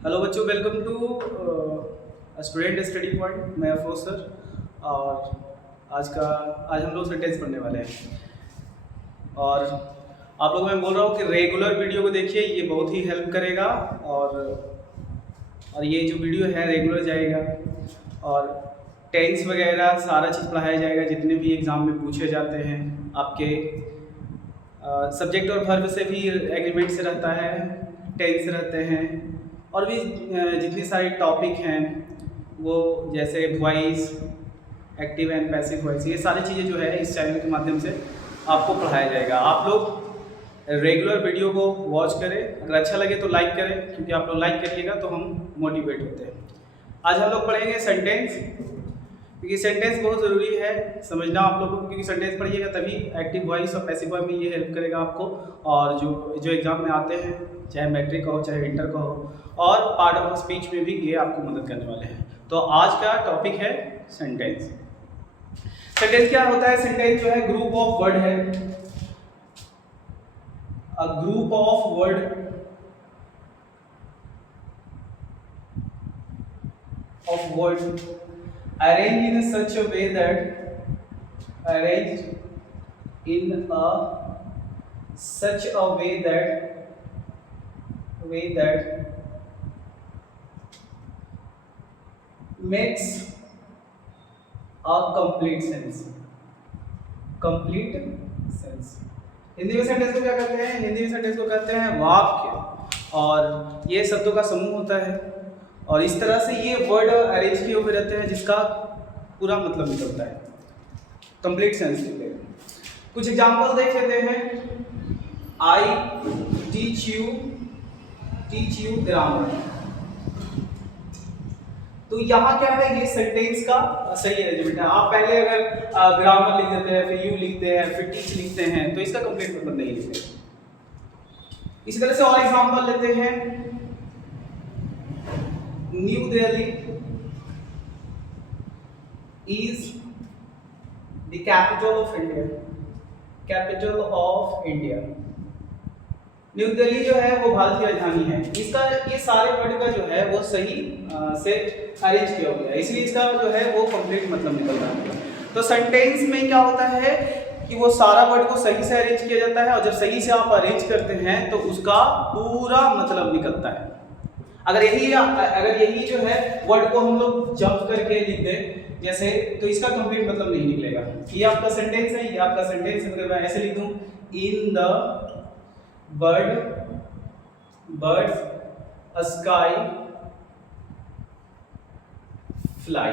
Hello बच्चों, welcome to student study point. मैं Afroz sir. और आज हम लोग सेंटेंस पढ़ने वाले हैं। और आप लोगों मैं बोल रहा हूँ कि रेगुलर वीडियो को देखिए, ये बहुत ही हेल्प करेगा। और ये जो वीडियो है रेगुलर जाएगा और टेंस वगैरह सारा चीज़ पढ़ाया जाएगा, जितने भी एग्ज़ाम में पूछे जाते हैं आपके। सब्जेक्ट और वर्ब से भी एग्रीमेंट से रहता है, टेंस रहते हैं, और भी जितने सारे टॉपिक हैं वो, जैसे voice, active and passive voice, ये सारी चीज़ें जो है इस चैनल के माध्यम से आपको पढ़ाया जाएगा। आप लोग रेगुलर वीडियो को वॉच करें, अगर अच्छा लगे तो लाइक करें, क्योंकि आप लोग लाइक करिएगा तो हम मोटिवेट होते हैं। आज हम लोग पढ़ेंगे सेंटेंस, क्योंकि सेंटेंस बहुत ज़रूरी है समझना आप लोगों को, क्योंकि सेंटेंस पढ़िएगा तभी एक्टिव वॉइस और पैसिव वॉइस में ये हेल्प करेगा आपको। और जो एग्ज़ाम में आते हैं, चाहे मैट्रिक का हो चाहे इंटर का हो, और पार्ट ऑफ स्पीच में भी ये आपको मदद करने वाले हैं। तो आज का टॉपिक है सेंटेंस। सेंटेंस क्या होता है? सेंटेंस जो है ग्रुप ऑफ वर्ड है, a group of word arranged in such a way that arranged in a such a way that makes a complete sense। Hindi में सेंटेंस को क्या कहते हैं? हिंदी में सेंटेंस को कहते हैं वाक्य। और ये शब्दों का समूह होता है, और इस तरह से ये वर्ड अरेंज किए हुए रहते हैं जिसका पूरा मतलब निकलता है, कंप्लीट सेंस निकलेगा। कुछ एग्जांपल देख लेते हैं। I teach you grammar. तो यहाँ क्या है, ये सेंटेंस का सही अरेंजमेंट है। आप पहले अगर ग्रामर लिख देते हैं, फिर यू लिखते हैं, फिर टीच लिखते हैं, तो इसका कंप्लीट मतलब नहीं लिखते। इसी तरह से और एग्जांपल लेते हैं। New Delhi is the capital of India. New Delhi जो है वो भारत की राजधानी है। इसका ये सारे वर्ड का जो है वो सही से अरेंज किया हुआ है, इसलिए इसका जो है वो कंप्लीट मतलब निकल रहा है। तो सेंटेंस में क्या होता है कि वो सारा वर्ड को सही से अरेंज किया जाता है, और जब सही से आप अरेंज करते हैं तो उसका पूरा मतलब निकलता है। अगर यही जो है वर्ड को हम लोग जंप करके लिख दें जैसे, तो इसका कंप्लीट मतलब नहीं निकलेगा। ये आपका सेंटेंस है, ये आपका सेंटेंस है। अगर मैं ऐसे लिख दूं, in the birds sky fly,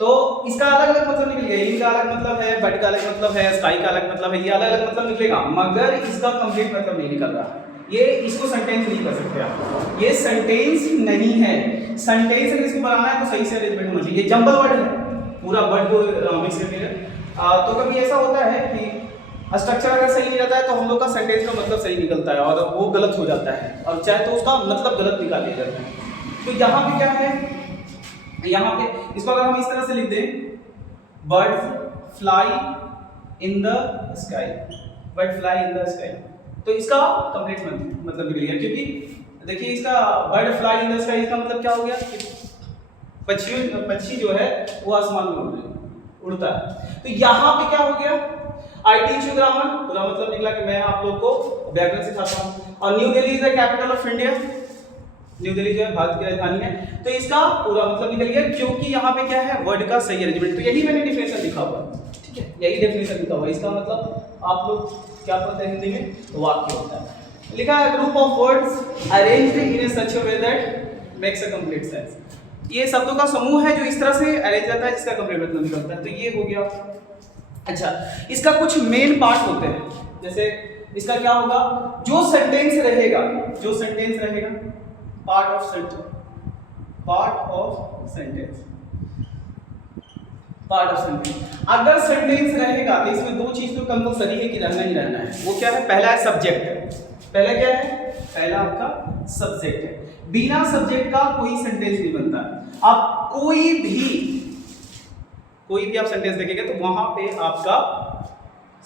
तो इसका अलग अलग मतलब निकल गया। इनका अलग मतलब है, बर्ड का अलग मतलब है, स्काई का अलग मतलब है, ये अलग अलग मतलब निकलेगा, मगर इसका कंप्लीट मतलब नहीं निकल रहा। ये इसको सेंटेंस नहीं कर सकते आप, ये सेंटेंस नहीं है। सेंटेंस अगर इसको बनाना है तो सही से अरेंजमेंट होना चाहिए। ये जंबल वर्ड है, पूरा वर्ड को मिक्स करके। तो कभी ऐसा होता है कि स्ट्रक्चर अगर सही नहीं रहता है तो हम लोग का सेंटेंस का मतलब सही निकलता है और वो गलत हो जाता है, और चाहे तो उसका मतलब गलत निकाल लिया जाता है। तो यहाँ पे क्या है, यहाँ पे इसको अगर हम इस तरह से लिख दें, birds fly in the sky, तो इसका कंप्लीट मतलब निकल गया। क्योंकि देखिए, इसका bird fly in the sky, इसका मतलब क्या हो गया कि पक्षी जो है वो आसमान में उड़ता है। तो यहाँ पे क्या हो गया, आई टीच यू ग्रामर, पूरा मतलब निकला कि मैं आप लोग को व्याकरण सिखाता हूँ। और new Delhi is the capital of India, new Delhi जो है भारत की राजधानी है, तो इसका पूरा मतलब निकल गया, क्योंकि यहाँ पे क्या है, वर्ड का सही अरेंजमेंट। तो यही मैंने डेफिनेशन लिखा हुआ, ठीक है, यही डेफिनेशन लिखा हुआ। इसका मतलब आप लोग क्या पढ़ते हैं हिंदी में, तो वाक्य होता है। लिखा है group of words arranged in A such a way that makes a complete sense. ये शब्दों का समूह है जो इस तरह से अरेंज रहता है जिसका कंप्लीट मतलब निकलता है। तो ये हो गया। अच्छा, इसका कुछ मेन पार्ट होते हैं। जैसे इसका क्या होगा, जो सेंटेंस रहेगा पार्ट ऑफ सेंटेंस। अगर सेंटेंस रहेगा तो इसमें दो चीज तो कंपलसरी है कि रहना ही रहना है। वो क्या है, पहला है सब्जेक्ट। पहला आपका सब्जेक्ट है। बिना सब्जेक्ट का कोई सेंटेंस नहीं बनता। आप कोई भी आप सेंटेंस देखेंगे तो वहां पे आपका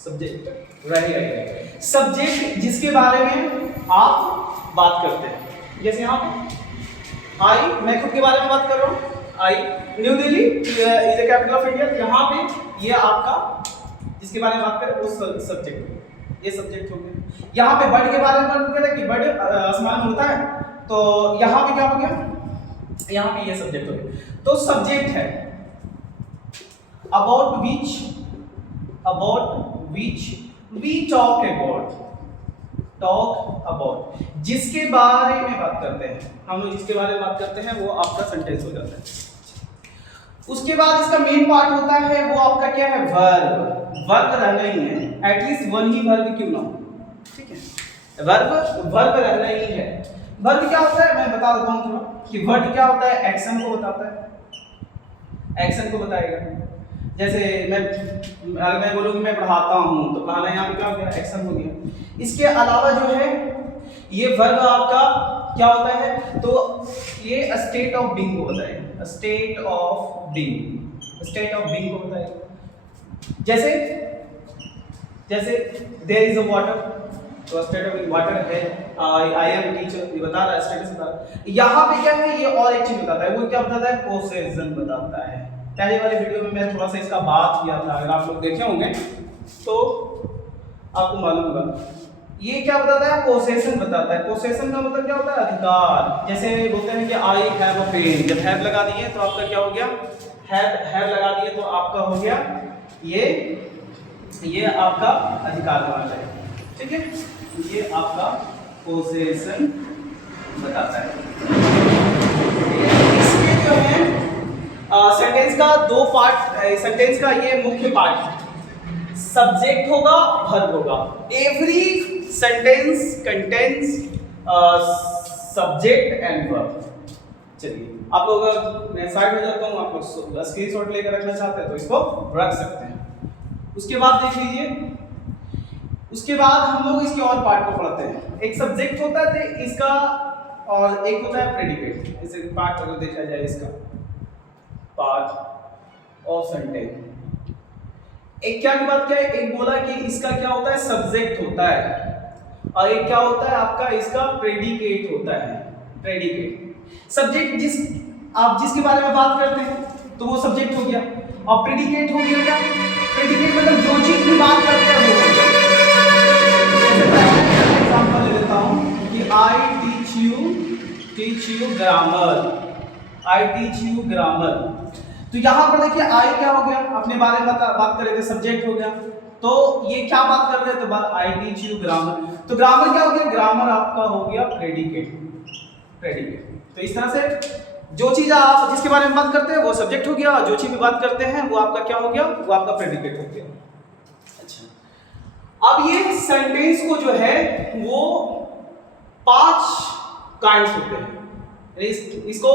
सब्जेक्ट रहेगा। सब्जेक्ट जिसके बारे में आप बात करते हैं, जैसे यहाँ पे आई, मैं खुद के बारे में बात कर रहा हूँ। I, New Delhi is the capital of India. यहाँ पे ये आपका जिसके बारे में बात करें वो सब्जेक्ट, ये सब्जेक्ट हो गया। यहाँ पे बर्ड के बारे में बात करें कि बर्ड आसमान में उड़ता है, तो यहाँ पे क्या हो गया, यहाँ पे ये सब्जेक्ट हो गया। तो सब्जेक्ट है about which we talk about, जिसके बारे में बात करते हैं हम लोग, जिसके बारे में बात करते हैं वो आपका सेंटेंस हो जाता है। उसके बाद इसका मेन पार्ट होता है वो आपका क्या है, वर्ब रहना ही है, एटलीस्ट वन ही वर्ब क्यों ना हो, ठीक है। वर्ब रहना ही है। वर्ब क्या होता है मैं बता देता हूँ थोड़ा कि वर्ब क्या होता है, एक्शन को बताता है, एक्शन को बताएगा। जैसे अगर मैं बोलूँ कि मैं पढ़ाता हूँ तो पढ़ाना यहाँ पे क्या हो गया, एक्शन हो गया। इसके अलावा जो है ये वर्ब आपका क्या होता है, तो ये स्टेट ऑफ बीइंग को बताएगा, स्टेट ऑफ बीइंग को बताएगा। जैसे देयर इज अ वाटर, तो स्टेट ऑफ वाटर है, आई एम टीचर, ये बता रहा है, स्टेटस बता रहा है। यहाँ पे क्या है, ये और एक चीज बताता है, वो क्या बताता है, पोसेशन बताता है। पहले वाले वीडियो में मैं थोड़ा सा इसका बात किया था, अगर आप लोग देखे होंगे तो आपको मालूम होगा। ये क्या बताता है, पोसेशन बताता है। पोसेशन का मतलब क्या होता है, अधिकार। जैसे बोलते हैं कि आई हैव अ पेन, जब हैव लगा दिए तो आपका क्या हो गया, हैव लगा दिए तो आपका हो गया ये आपका अधिकार होना चाहिए, ठीक है। ये आपका पोसेशन बताता है। इसके जो है सेंटेंस का दो पार्ट, सेंटेंस का ये मुख्य पार्ट, सब्जेक्ट होगा, वर्ब होगा। Every sentence contains subject and verb. चलिए आप लोग, मैं साइड में जाता हूँ, आप लोग स्क्रीनशॉट लेकर रखना चाहते हैं तो इसको रख सकते हैं। उसके बाद देख लीजिए, उसके बाद हम लोग इसके और पार्ट को पढ़ते हैं। एक सब्जेक्ट होता है इसका, और एक होता है प्रेडिकेट। इसे पार्ट अगर देखा जाए, इसका पार्ट ऑफ सेंटेंस। एक क्या की बात क्या है, एक बोला कि इसका क्या होता है, सब्जेक्ट होता है, और एक क्या होता है आपका, इसका प्रेडिकेट होता है। प्रेडिकेट सब्जेक्ट जिसके बारे में बात करते हैं तो वो सब्जेक्ट हो गया, और प्रेडिकेट हो गया क्या, प्रेडिकेट मतलब जो चीज की बात करते हैं वो हो गया। एग्जांपल ले लेता हूं कि आई टीच यू ग्रामर, तो यहां पर देखिए आई क्या हो गया, अपने बारे में बात कर रहे थे, सब्जेक्ट हो गया। तो ये क्या बात कर रहे थे, बात आई टीच यू ग्रामर, तो ग्रामर क्या हो गया, ग्रामर आपका हो गया प्रेडिकेट। तो इस तरह से जो चीज आप जिसके बारे में बात करते हैं वो सब्जेक्ट हो गया, जो चीज में बात करते हैं वो आपका क्या हो गया, वो आपका प्रेडिकेट हो गया। अच्छा, अब ये सेंटेंस को जो है वो 5 काइंड्स होते हैं, इसको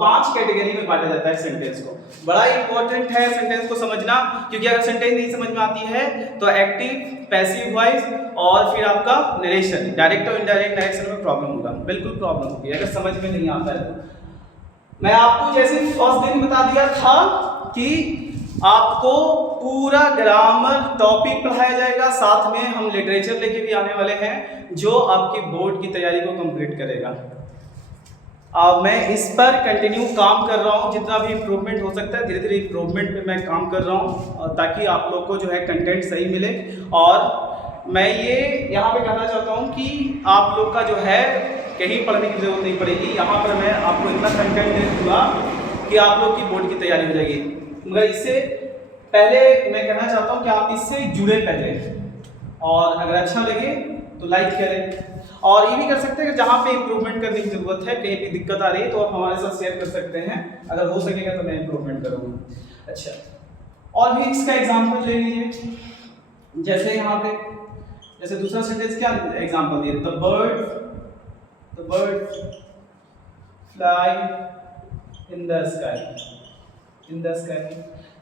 5 कैटेगरी में बांटा जाता है सेंटेंस को। बड़ा इंपॉर्टेंट है सेंटेंस को समझना, क्योंकि अगर सेंटेंस नहीं समझ में आती है तो एक्टिव, पैसिव वॉइस और फिर आपका नरेशन, डायरेक्ट और इनडायरेक्ट डायरेक्शन में प्रॉब्लम होगा, बिल्कुल प्रॉब्लम होगी अगर समझ में नहीं आता है तो। मैं आपको जैसे फर्स्ट दिन बता दिया था कि आपको पूरा ग्रामर टॉपिक पढ़ाया जाएगा, साथ में हम लिटरेचर लेके भी आने वाले हैं जो आपकी बोर्ड की तैयारी को कंप्लीट करेगा। मैं इस पर कंटिन्यू काम कर रहा हूँ, जितना भी इम्प्रूवमेंट हो सकता है धीरे धीरे इम्प्रूवमेंट पे मैं काम कर रहा हूँ, ताकि आप लोग को जो है कंटेंट सही मिले। और मैं ये यहाँ पे कहना चाहता हूँ कि आप लोग का जो है कहीं पढ़ने की जरूरत नहीं पड़ेगी, यहाँ पर मैं आपको इतना कंटेंट दे दूँगा कि आप लोग की बोर्ड की तैयारी हो जाएगी। मगर इससे पहले मैं कहना चाहता हूँ कि आप इससे जुड़े पहले, और अगर अच्छा लगे तो लाइक करें, और ये भी कर सकते हैं कि जहाँ पे इम्प्रूवमेंट करने की जरूरत है, कहीं भी दिक्कत आ रही है तो आप हमारे साथ शेयर कर सकते हैं, अगर हो सकेगा तो मैं इम्प्रूवमेंट करूँगा। अच्छा, और भी इसका एग्जांपल ले लीजिए, जैसे यहाँ पे जैसे दूसरा सेंटेंस क्या एग्जांपल दिया, the bird fly in the sky.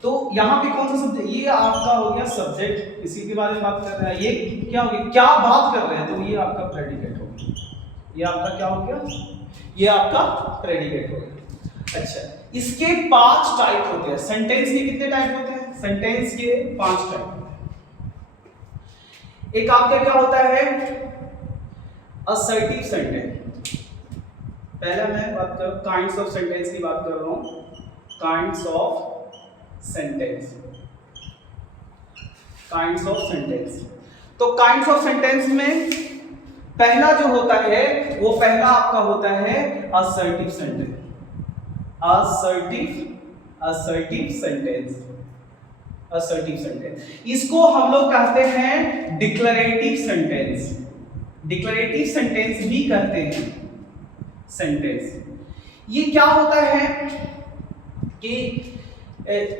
तो यहाँ पे कौन सा सब्जेक्ट, ये आपका हो गया सब्जेक्ट, इसी के बारे में बात कर रहे हैं। ये क्या हो गया, क्या बात कर रहे हैं, तो ये आपका प्रेडिकेट हो गया। ये आपका क्या हो गया, ये आपका प्रेडिकेट हो गया। अच्छा, इसके 5 टाइप होते हैं। सेंटेंस के कितने टाइप होते हैं, सेंटेंस के 5 टाइप होते हैं। एक आपका क्या होता है, असर्टिव सेंटेंस। पहला मैं बात कर काइंड्स ऑफ सेंटेंस की बात कर रहा हूँ। Kinds of sentence, kinds of sentence. तो काइंड्स ऑफ सेंटेंस में पहला जो होता है वो पहला आपका होता है assertive sentence. Assertive sentence, assertive sentence. इसको हम लोग कहते हैं डिक्लरेटिव सेंटेंस। डिक्लरेटिव सेंटेंस भी कहते हैं सेंटेंस। ये क्या होता है कि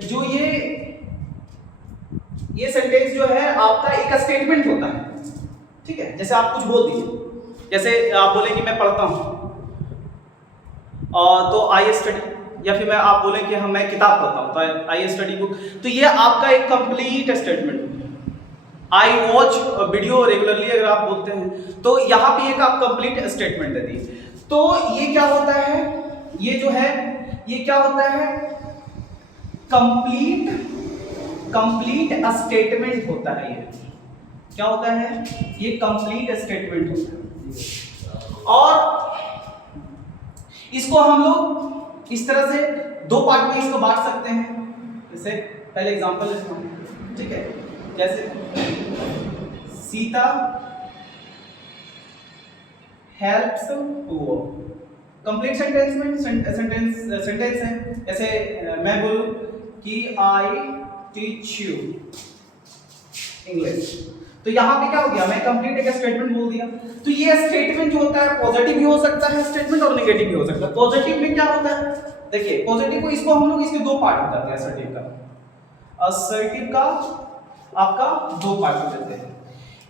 जो ये सेंटेंस जो है आपका एक स्टेटमेंट होता है, ठीक है। जैसे आप कुछ बोल दीजिए, जैसे आप बोले कि मैं पढ़ता हूं तो आई स्टडी, या फिर आप बोले कि मैं किताब पढ़ता हूं तो आई स्टडी बुक। तो ये आपका एक complete statement. I watch video regularly अगर आप बोलते हैं तो यहाँ पे एक आप कंप्लीट स्टेटमेंट दे दिए। तो ये क्या होता है, ये जो है ये क्या होता है, कंप्लीट स्टेटमेंट होता है। ये क्या होता है, ये कंप्लीट स्टेटमेंट होता है। और इसको हम लोग इस तरह से दो पार्ट में इसको बांट सकते हैं। जैसे पहले एग्जांपल लेते हैं, ठीक है। जैसे Sita helps poor, complete sentence है। जैसे मैं बोलूं कि आई टीच यू इंग्लिश, तो यहां पे क्या हो गया, मैं कंप्लीट एक स्टेटमेंट बोल दिया। तो ये स्टेटमेंट जो होता है पॉजिटिव भी हो सकता है स्टेटमेंट, और नेगेटिव भी हो सकता है। पॉजिटिव में क्या होता है, देखिए पॉजिटिव को इसको हम लोग इसके दो पार्ट हो जाते हैं। असर्टिव का आपका दो पार्ट हो जाते हैं।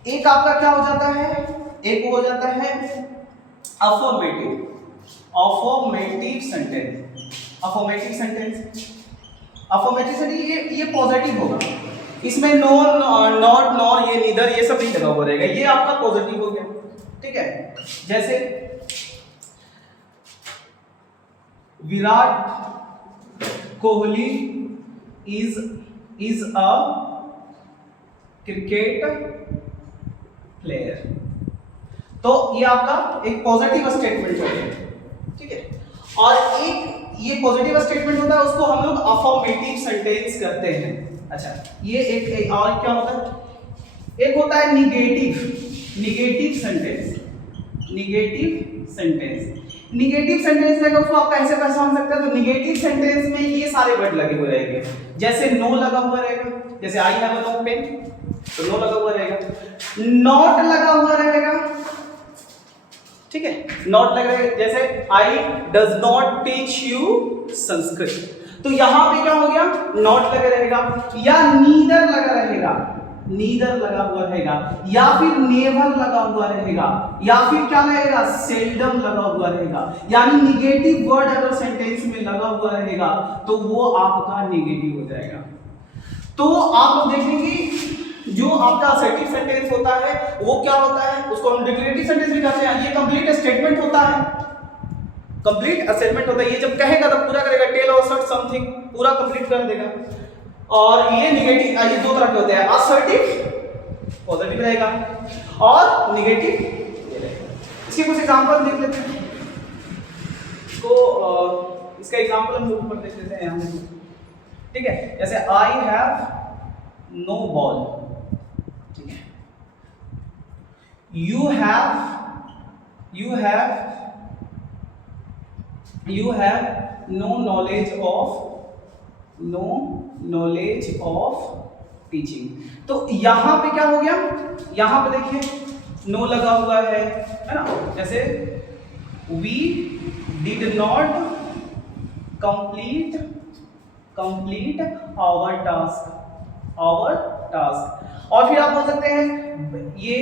एक आपका क्या हो जाता है, एक हो जाता है अफर्मेटिव सेंटेंस। ये पॉजिटिव होगा, इसमें नो, नॉट, नॉर, ये नीदर, ये सब नहीं लगा हुआ रहेगा। ये आपका पॉजिटिव हो गया, ठीक है। जैसे Virat Kohli is a cricket player, तो ये आपका एक पॉजिटिव स्टेटमेंट हो गया, ठीक है। और एक ये पॉजिटिव स्टेटमेंट होता है, उसको हम लोग अफर्मेटिव सेंटेंस कहते हैं। अच्छा, ये एक और क्या होता है, एक होता है निगेटिव सेंटेंस रहेगा, उसको आप कैसे पहचान सकते हैं। तो निगेटिव सेंटेंस में ये सारे वर्ड लगे हुए रहेंगे। जैसे नो लगा हुआ रहेगा, जैसे I have a no pen, तो नो लगा हुआ रहेगा। नॉट लगा हुआ रहेगा, ठीक है, नॉट लग रहा है। जैसे I does not teach you Sanskrit, तो यहां पे क्या हो गया, नॉट लगा रहेगा। या नीदर लगा रहेगा, नीदर लगा हुआ रहेगा, या फिर नेवर लगा हुआ रहेगा, या फिर क्या रहेगा, सेल्डम लगा हुआ रहेगा। यानी निगेटिव वर्ड अगर सेंटेंस में लगा हुआ रहेगा तो वो आपका निगेटिव हो जाएगा। तो आप लोग देखेंगे जो आपका असर्टिव सेंटेंस होता है वो क्या होता है, उसको हम डिक्लेरेटिव सेंटेंस भी कहते हैं। ये कंप्लीट स्टेटमेंट होता है, कंप्लीट स्टेटमेंट होता है। ये जब कहेगा तब पूरा करेगा, टेल और सर्ट समथिंग पूरा कंप्लीट कर देगा। और ये निगेटिव, ये दो तरह के होते हैं, असर्टिव पॉजिटिव रहेगा और निगेटिव रहेगा। इसके कुछ एग्जांपल देख लेते हैं। तो इसका एग्जांपल हम लोग ऊपर देख लेते हैं यहां, ठीक है। जैसे आई हैव नो बॉल, ठीक है। you have no knowledge of teaching। तो यहां पे क्या हो गया, यहां पे देखिए नो लगा हुआ है ना। जैसे we did not complete our task। और फिर आप बोल सकते हैं, ये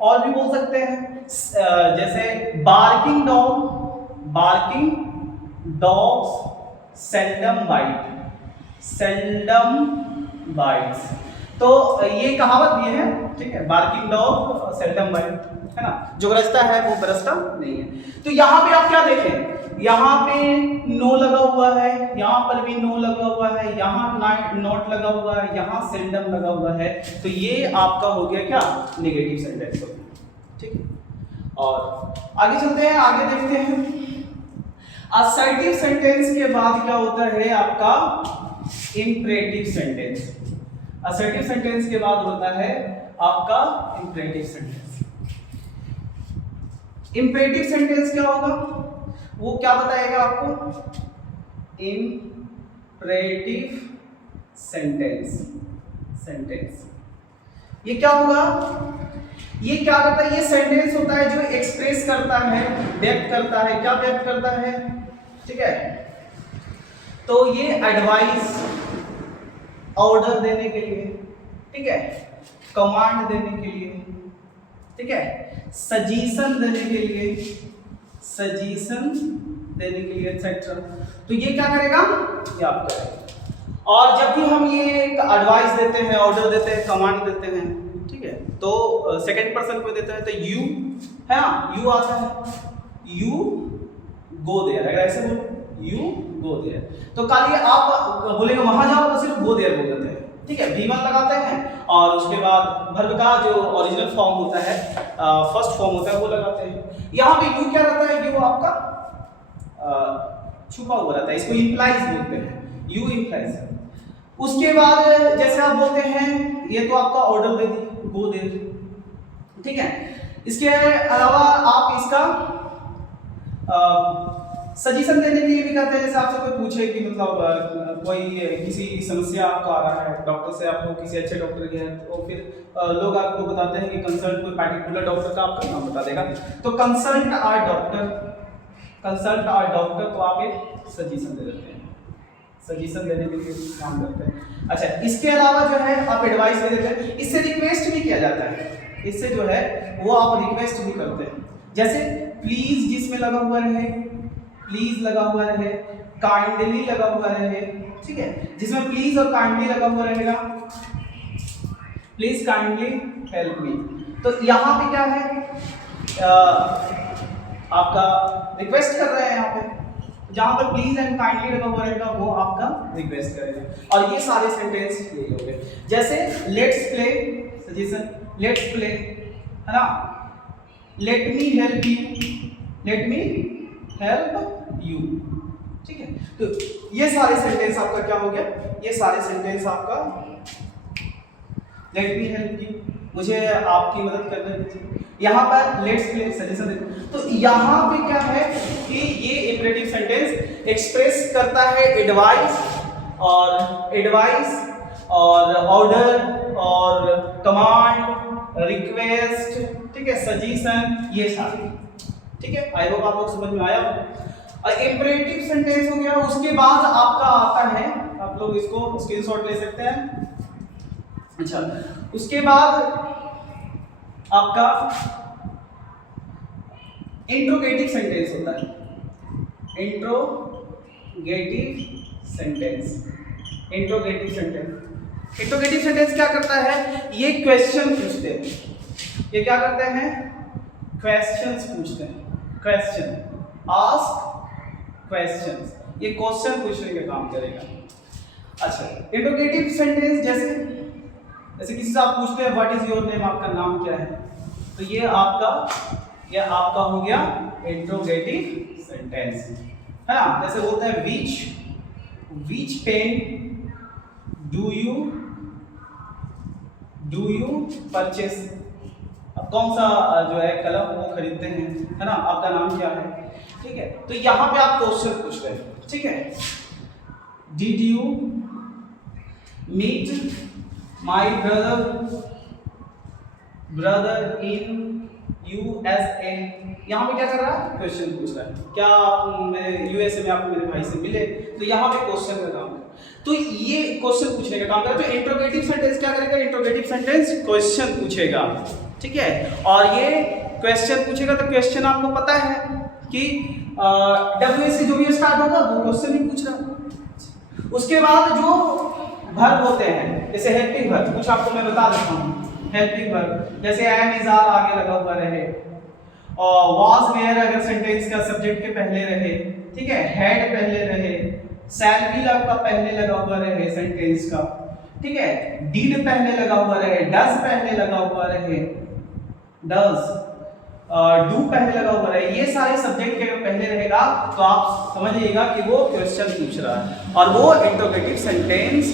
और भी बोल सकते हैं, जैसे barking dogs seldom bites। तो ये कहावत भी है, ठीक है, barking dog seldom bite, है ना, जो गरजता है वो बरसता नहीं है। तो यहाँ पे आप क्या देखें, यहाँ पे नो लगा हुआ है, यहाँ पर भी नो लगा हुआ है, यहाँ नॉट लगा हुआ है, यहाँ सेल्डम लगा हुआ है। तो ये आपका हो गया क्या, नेगेटिव सेंटेंस हो गया, ठीक है। और आगे चलते हैं, आगे देखते हैं। असर्टिव सेंटेंस के बाद क्या होता है आपका इंपरेटिव सेंटेंस। असर्टिव सेंटेंस के बाद होता है आपका इंपरेटिव सेंटेंस। इंपरेटिव सेंटेंस क्या होगा वो क्या बताएगा आपको? इंपरेटिव सेंटेंस ये क्या होगा? ये क्या करता है? ये सेंटेंस होता है जो एक्सप्रेस करता है, व्यक्त करता है। क्या व्यक्त करता है? ठीक है, तो ये एडवाइस, ऑर्डर देने के लिए, ठीक है, कमांड देने के लिए, ठीक है, सजेशन देने के लिए, एक्सेट्रा। तो ये क्या करेगा? ये आप करेगा। और जब भी हम ये एडवाइस देते हैं, ऑर्डर देते हैं, कमांड देते हैं, ठीक है, तो सेकंड पर्सन को देते हैं तो यू है ना, यू आता है, यू गो देयर। अगर ऐसे बोलो यू गो देयर तो खाली आप बोलेंगे वहां जाओ तो सिर्फ गो देयर बोल देते हैं, ठीक है, V1 लगाते हैं और उसके बाद वर्ब का जो ओरिजिनल फॉर्म होता है, फर्स्ट फॉर्म होता है, वो लगाते हैं। यहाँ पे यू क्या रहता है? ये वो आपका छुपा हुआ रहता है, इसको इंप्लाइज बोलते हैं, यू इंप्लाइज। उसके बाद जैसे आप बोलते हैं ये तो आपका ऑर्डर दे दी, गो दे, ठीक है। इसके अलावा आप इसका सजेशन देने के लिए भी कहते हैं। जैसे आपसे कोई पूछे कि मतलब कोई किसी समस्या आपको आ रहा है, डॉक्टर से आपको किसी अच्छे डॉक्टर के हैं, तो फिर लोग आपको बताते हैं कि कंसल्ट कोई पर्टिकुलर डॉक्टर का आपका नाम बता देगा, तो कंसल्ट आवर डॉक्टर, तो आप एक सजेशन दे देते हैं, सजेशन देने के लिए काम करते हैं। अच्छा, इसके अलावा जो है आप एडवाइस दे देते हैं। इससे रिक्वेस्ट भी किया जाता है, इससे जो है वो आप रिक्वेस्ट भी करते हैं। जैसे प्लीज जिसमें लगा हुआ रहे, प्लीज लगा हुआ रहे, काइंडली लगा हुआ रहे, ठीक है, जिसमें प्लीज और काइंडली लगा हुआ रहेगा, प्लीज काइंडली हेल्प मी, तो यहाँ पे क्या है, आपका रिक्वेस्ट कर रहे हैं। यहाँ पे जहां पर प्लीज एंड काइंडली लगा हुआ रहेगा वो आपका रिक्वेस्ट करेगा। और ये सारे सेंटेंस यही हो गए। जैसे let's play, suggestion, let's play, है ना, लेट मी हेल्प यू, ठीक है। तो ये सारे सेंटेंस आपका क्या हो गया? ये सारे सेंटेंस आपका लेट मी हेल्प यू, मुझे आपकी मदद करने दीजिए। यहाँ पर लेट्स प्ले, सजेशन देते। तो यहाँ पे क्या है कि ये इंपरेटिव सेंटेंस एक्सप्रेस करता है एडवाइस और ऑर्डर और कमांड, रिक्वेस्ट, ठीक है, सजेशन, ये सारे, ठीक है। आई होप आप लोग समझ में आया। और इंपरेटिव सेंटेंस हो गया। उसके बाद आपका आता है, आप लोग इसको स्क्रीनशॉट ले सकते हैं। अच्छा, उसके बाद आपका इंट्रोगेटिव सेंटेंस होता है। इंट्रोगेटिव सेंटेंस क्या करता है? ये क्वेश्चन पूछते हैं। ये क्या करते हैं? क्वेश्चंस पूछते हैं। क्वेश्चन, आस्क क्वेश्चंस, ये क्वेश्चन पूछने का काम करेगा। अच्छा, इंट्रोगेटिव सेंटेंस जैसे किसी से आप पूछते हैं व्हाट इज योर नेम, आपका नाम क्या है, तो ये आपका हो गया इंट्रोगेटिव सेंटेंस, है ना। जैसे बोलते हैं विच पेन डू यू परचेस, अब कौन सा जो है कलम वो खरीदते हैं, है ना, आपका नाम क्या है, ठीक है। तो यहाँ पे आप क्वेश्चन पूछ रहे हैं, ठीक है। Did you meet my brother in USA, यहाँ पे क्या कर रहा है? क्वेश्चन पूछ रहा है। क्या आप USA में आप मेरे भाई से मिले, तो यहाँ पे क्वेश्चन का काम है। तो ये क्वेश्चन पूछने का काम कर रहा है। तो इंट्रोगेटिव सेंटेंस क्या करेगा? इंट्रोगेटिव सेंटेंस क्वेश्चन पूछेगा, ठीक है। और ये क्वेश्चन पूछेगा तो क्वेश्चन आपको पता है कि W से जो भी स्टार्ट होगा वो क्वेश्चन ही पूछ रहा है। उसके बाद जो वर्ब होते हैं, जैसे हेल्पिंग वर्ब, कुछ आपको मैं बता देता हूँ। हेल्पिंग वर्ब जैसे एम इज आर आगे लगा हुआ रहे, और वाज वेयर अगर सेंटेंस का सब्जेक्ट के पहले रहे, ठीक है, हेड पहले रहे, शैल विल आपका पहले लगा हुआ रहे सेंटेंस का, ठीक है, डिड पहले लगा हुआ रहे, डज पहले लगा हुआ रहे, डज, डू पहले लगा हुआ है, ये सारे सब्जेक्ट के अगर पहले रहेगा तो आप समझ लीजिएगा कि वो क्वेश्चन पूछ रहा है और वो इंट्रोगेटिव सेंटेंस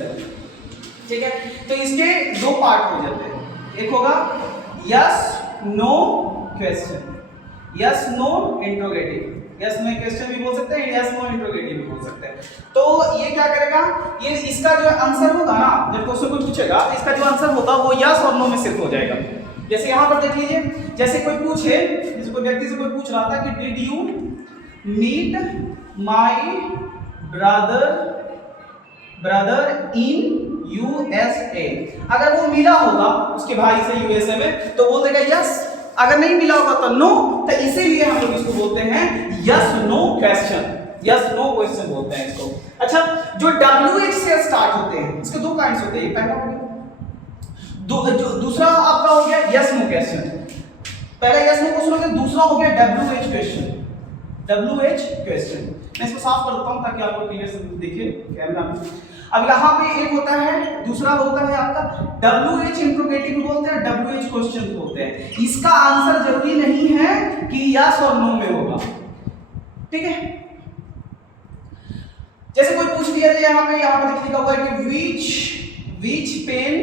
है। ठीक है, तो इसके दो पार्ट हो जाते हैं, एक होगा yes no question, yes no interrogative, yes no question भी बोल सकते हैं, यस नो इंट्रोगेटिव भी बोल सकते हैं। तो ये क्या करेगा, ये इसका जो आंसर होगा ना, जब क्वेश्चन कोई पूछेगा तो इसका जो आंसर होगा वो यस और नो में सिर्फ हो जाएगा। जैसे यहाँ पर देख लीजिए, जैसे कोई पूछे, जैसे कोई व्यक्ति से कोई पूछ रहा था कि did you meet my brother in USA, अगर वो मिला होगा उसके भाई से यूएसए में तो बोल देगा यस, अगर नहीं मिला होगा तो नो। तो इसीलिए हम लोग इसको बोलते हैं yes no question, yes no question बोलते हैं इसको। अच्छा, जो WH से स्टार्ट होते हैं इसके दो काइंड्स होते हैं, पहला हो गया, दूसरा आपका हो गया यस नो क्वेश्चन, पहला यस नो क्वेश्चन हो गया, दूसरा हो गया WH क्वेश्चन, WH क्वेश्चन। मैं इसको साफ कर देता हूं ताकि आपको क्लियर से दिखे कैमरा में। अब यहाँ पे एक होता है, दूसरा होता है आपका WH इंट्रोगेटिव बोलते हैं, WH क्वेश्चन बोलते हैं। इसका आंसर जरूरी नहीं है कि यस और नो में होगा, ठीक है। जैसे कोई पूछ दिया जाए यहाँ पे देख लिखा हुआ है कि विच पेन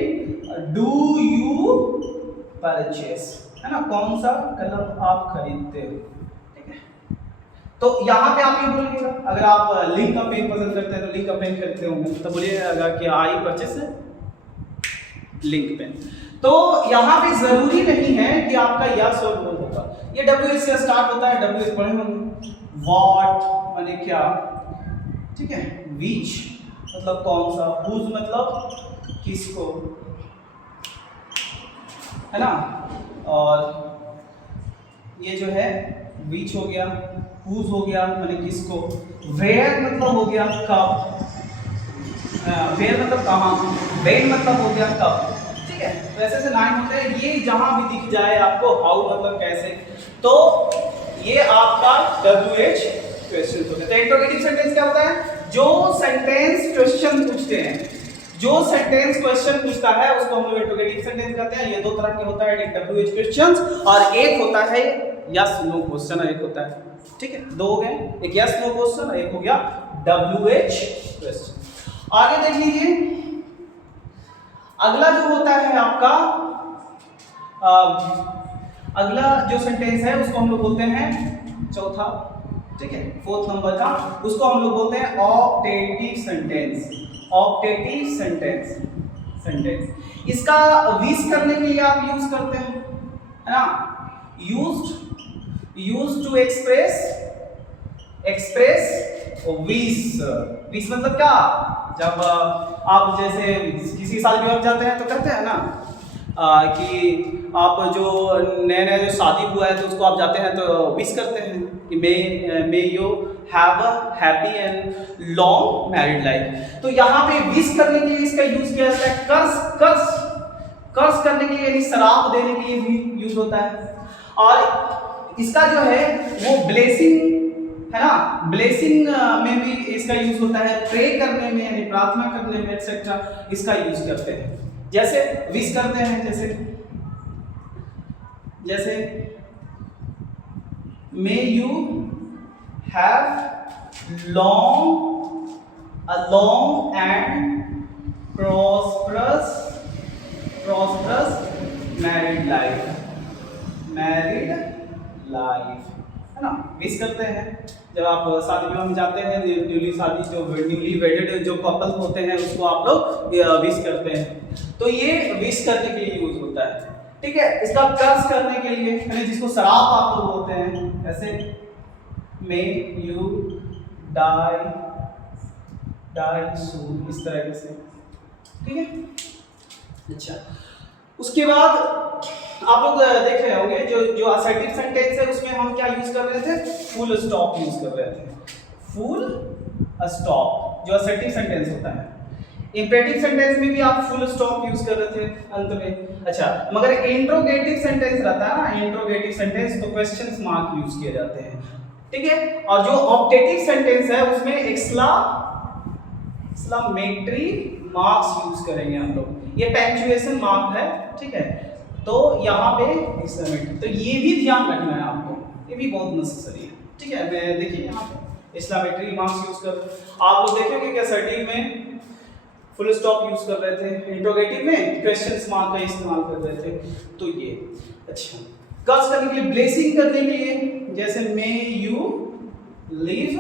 डू यू परचेस, है ना, कौन सा कलम आप खरीदते हो, ठीक है। तो यहाँ पे आप ये बोलिएगा, अगर आप लिंक का पेन पसंद करते हैं तो लिंक का पेन खरीदते होंगे तो बोलिएगा कि आई परचेस लिंक पेन। तो यहाँ पे जरूरी नहीं है कि आपका यस और नो होगा, ये WH से स्टार्ट होता है, WH पढ़े होंगे, व्हाट माने क्या, ठीक है, विच मतलब कौन सा, हुज मतलब किसको, है ना, और ये जो है विच हो गया, हुज हो गया माने किसको, वेयर मतलब हो गया कब, वेयर मतलब कहाँ, वेन मतलब हो गया कब, ठीक है। तो ऐसे से 9 होते हैं, ये जहां भी दिख जाए आपको हाउ मतलब कैसे, तो ये आपका WH क्वेश्चन होता है। तो इंट्रोगेटिव सेंटेंस क्या होता है, जो सेंटेंस क्वेश्चन पूछते हैं, जो सेंटेंस क्वेश्चन पूछता है उसको हम लोग इंट्रोगेटिव सेंटेंस कहते हैं। ये दो तरह के होता है, एक WH क्वेश्चंस और एक होता है यस नो क्वेश्चन, एक होता है, ठीक है, दो हो गए, एक यस नो क्वेश्चन और एक हो गया WH क्वेश्चन। आगे देख लीजिए, अगला जो होता है आपका अगला जो सेंटेंस है उसको हम लोग बोलते हैं चौथा, ठीक है, 4th नंबर का, उसको हम लोग बोलते हैं ऑप्टेटिव सेंटेंस, ऑप्टेटिव सेंटेंस। इसका विश करने के लिए आप यूज करते हैं, है ना, यूज्ड टू एक्सप्रेस विश मतलब क्या, जब आप जैसे किसी शादी में जाते हैं तो कहते हैं ना कि आप जो नया जो शादी हुआ है तो उसको आप जाते हैं तो विश करते हैं कि may you have a happy and long married life. तो यहाँ पे विश करने के लिए इसका यूज किया जाता है, कर्ज करने के लिए यानी श्राप देने के लिए भी यूज होता है। और इसका जो है वो ब्लेसिंग है ना, ब्लेसिंग में भी इसका यूज होता है, प्रे करने में यानी प्रार्थना करने में एक्सेट्रा इसका यूज करते हैं। जैसे विश करते हैं, जैसे may you have a long and prosperous married life, है ना, विश करते हैं। जब आप शादी विवाह में जाते हैं, न्यूली वेडेड जो कपल होते हैं उसको आप लोग विश करते हैं, तो ये विश करने के लिए यूज होता है, ठीक है। इसका कर्ज करने के लिए यानी जिसको श्राप आप लोग बोलते हैं, ऐसे मे यू डाई सून, इस तरह से, ठीक है। अच्छा, उसके बाद आप लोग देख रहे होंगे जो असर्टिव सेंटेंस है उसमें हम क्या यूज कर रहे थे, फुल स्टॉप यूज कर रहे थे, फुल स्टॉप जो असर्टिव सेंटेंस होता है। इंपेरेटिव सेंटेंस में भी आप फुल स्टॉप यूज कर रहे थे अंत में। अच्छा, मगर इंट्रोगेटिव सेंटेंस रहता है ना, इंट्रोगेटिव सेंटेंस तो क्वेश्चन मार्क यूज किए जाते हैं, ठीक है। और जो ऑप्टेटिव सेंटेंस है उसमें एक्सक्लामेटरी मार्क्स यूज करेंगे हम लोग, ये पंक्चुएशन मार्क है, ठीक है। तो यहाँ पे इस्लामेट्री, तो ये भी ध्यान रखना है आपको, ये भी बहुत नेसेसरी है। ठीक है, मैं देखिए यहाँ पे इस्लामेट्री मार्क्स यूज कर, आप लोग देखोगे कि असर्टिव में फुल स्टॉप यूज कर रहे थे, इंट्रोगेटिव में क्वेश्चन मार्क का इस्तेमाल कर रहे थे। तो ये अच्छा कर्ज करने के लिए, ब्लेसिंग करने के लिए जैसे मे यू लिव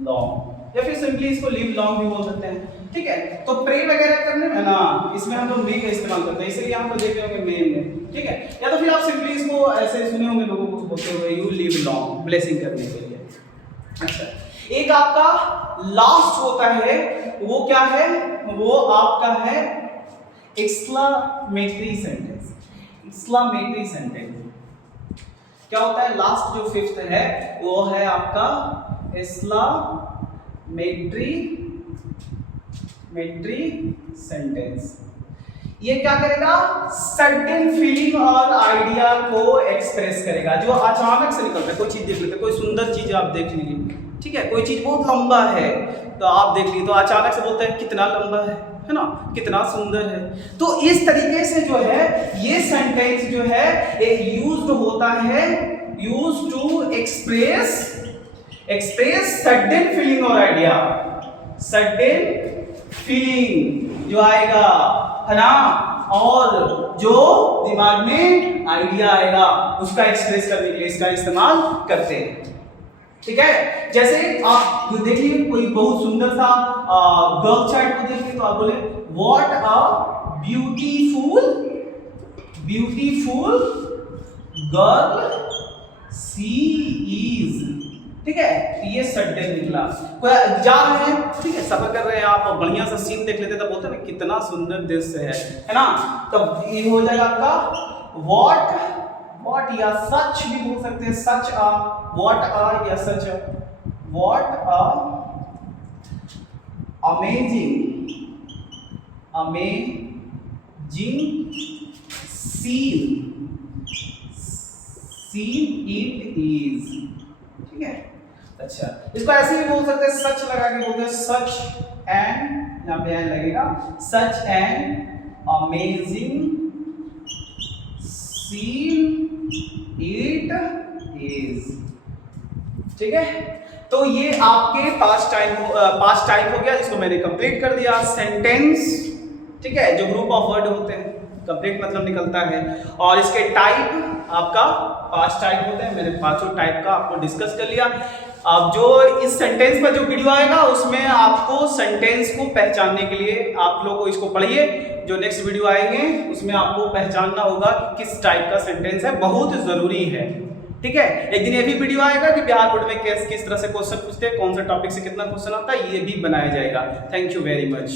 लॉन्ग, या फिर सिंपली इसको लिव लॉन्ग भी बोल सकते हैं। ठीक है, तो प्रे वगैरह करने में ना इसमें हम लोग मे का इस्तेमाल करते हैं, इसलिए यहाँ पर देखे होंगे मे में। ठीक है, या तो फिर आप सिंपली इसको ऐसे सुने होंगे लोगों को बोलते हुए यू लिव लॉन्ग, ब्लेसिंग करने के लिए। अच्छा, एक आपका लास्ट होता है, वो क्या है, वो आपका है एक्सक्लामेटरी सेंटेंस। एक्सक्लामेटरी सेंटेंस क्या होता है, लास्ट जो फिफ्थ है वो है आपका मेट्री सेंटेंस। ये क्या करेगा, सडन फीलिंग और आइडिया को एक्सप्रेस करेगा, जो अचानक से निकलता है। कोई चीज देख लेते, कोई सुंदर चीज आप देख लीजिए, ठीक है, कोई चीज बहुत लंबा है तो आप देख लीजिए, तो अचानक से बोलते हैं कितना लंबा है ना, कितना सुंदर है। तो इस तरीके से जो है ये सेंटेंस जो है यूज्ड होता है, used to express sudden feeling और आइडिया। सडन फीलिंग जो आएगा है ना, और जो दिमाग में आइडिया आएगा उसका एक्सप्रेस करने के लिए इसका इस्तेमाल करते हैं। ठीक है, जैसे आप देखिए कोई बहुत सुंदर सा गर्ल चाइल्ड को देखिए, तो आप बोले what a beautiful girl she is. ठीक है, ये सडन निकला, कोई जा रहे हैं, ठीक है, सफर कर रहे हैं, आप बढ़िया सा सीन देख लेते तो बोलते हैं ना कितना सुंदर दृश्य है ना, तब ये हो जाएगा आपका व्हाट या सच भी बोल सकते हैं, सच आ, व्हाट आ या such, what a amazing scene it is. ठीक है, अच्छा इसको ऐसे भी बोल सकते हैं, सच लगा के बोलते हैं सच एंड, यहाँ पे एंड लगेगा, such and amazing scene it is. ठीक है, तो ये आपके पास्ट टाइम हो गया, जिसको मैंने कंप्लीट कर दिया। सेंटेंस, ठीक है, जो ग्रुप ऑफ वर्ड होते हैं, कंप्लीट मतलब निकलता है, और इसके टाइप आपका पास्ट टाइप होते हैं। मैंने पांचों टाइप का आपको डिस्कस कर लिया। अब जो इस सेंटेंस पर जो वीडियो आएगा उसमें आपको सेंटेंस को पहचानने के लिए आप लोग को इसको पढ़िए, जो नेक्स्ट वीडियो आएंगे उसमें आपको पहचानना होगा कि किस टाइप का सेंटेंस है, बहुत जरूरी है। ठीक है, एक दिन ये भी वीडियो आएगा कि बिहार बोर्ड में किस तरह से क्वेश्चन पूछते हैं, कौन सा टॉपिक से कितना क्वेश्चन आता है, ये भी बनाया जाएगा। Thank you very much.